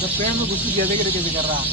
जब पेड़ में घुस गया देख रहे कैसे कर रहा।